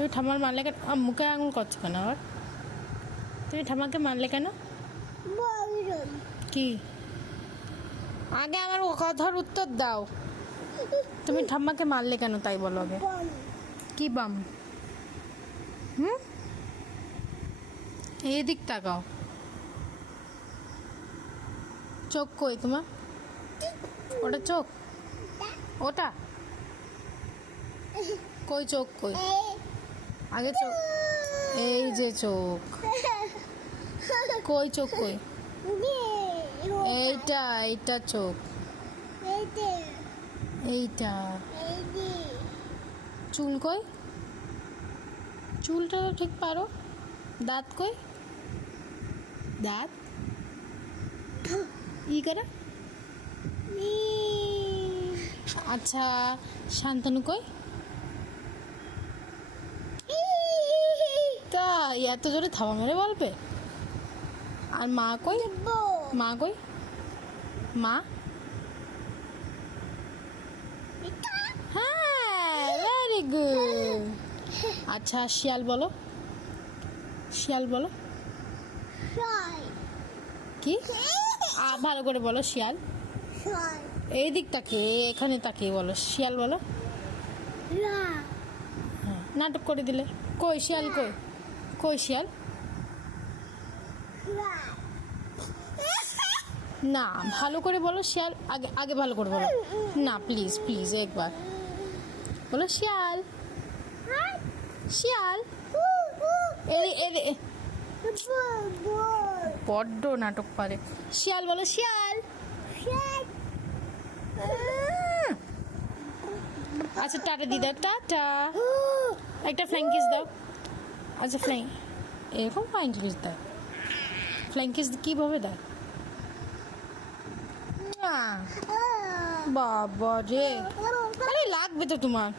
তুমি ঠাম্মার মারলে কেন? মুখে আঙুল করছো কেন আবার? তুমি ঠাম্মাকে মারলে কেন? কি আগে আমার কথার উত্তর দাও। তুমি ঠাম্মাকে মারলে কেন তাই বলো আগে। কি বাম? এদিক তাকাও। চোখ কই তোমার? ওটা চোখ? ওটা কই? চোখ কই? আগে চোখ। এই যে চোখ। কই চোখ কই? এইটা এইটা চোখ। এইটা চুল কই? চুলটা ঠিক পারো। দাঁত কই? দাঁত ই করে। আচ্ছা শান্তনু কই? তাই এত জোরে থাবা মেরে বলবে? আর মা কই? মা কই? মা? হ্যাঁ, ভেরি গুড। আচ্ছা শিয়াল বলো। শিয়াল বলো। কি? ভালো করে বলো শিয়াল। এই দিক তাকে, এখানে তাকে বলো শিয়াল বলো। হ্যাঁ, নাটক করে দিলে। কই শিয়াল কই? কই শিয়াল? না ভালো করে বলো শিয়াল। আগে আগে ভালো করে বলো না, প্লিজ প্লিজ একবার বলো শিয়াল। শিয়াল বড্ড নাটক পারে। শিয়াল বলো শিয়াল। আচ্ছা টাটা দিদা, টাটা। একটা ফ্লাইং কিস দাও। আচ্ছা ফ্লাইং, এরকম ফ্লাইং কিস দেয়? ফ্লাইং কিস কীভাবে দেয়? বাবা রে, আরে লাগবে তো তোমার।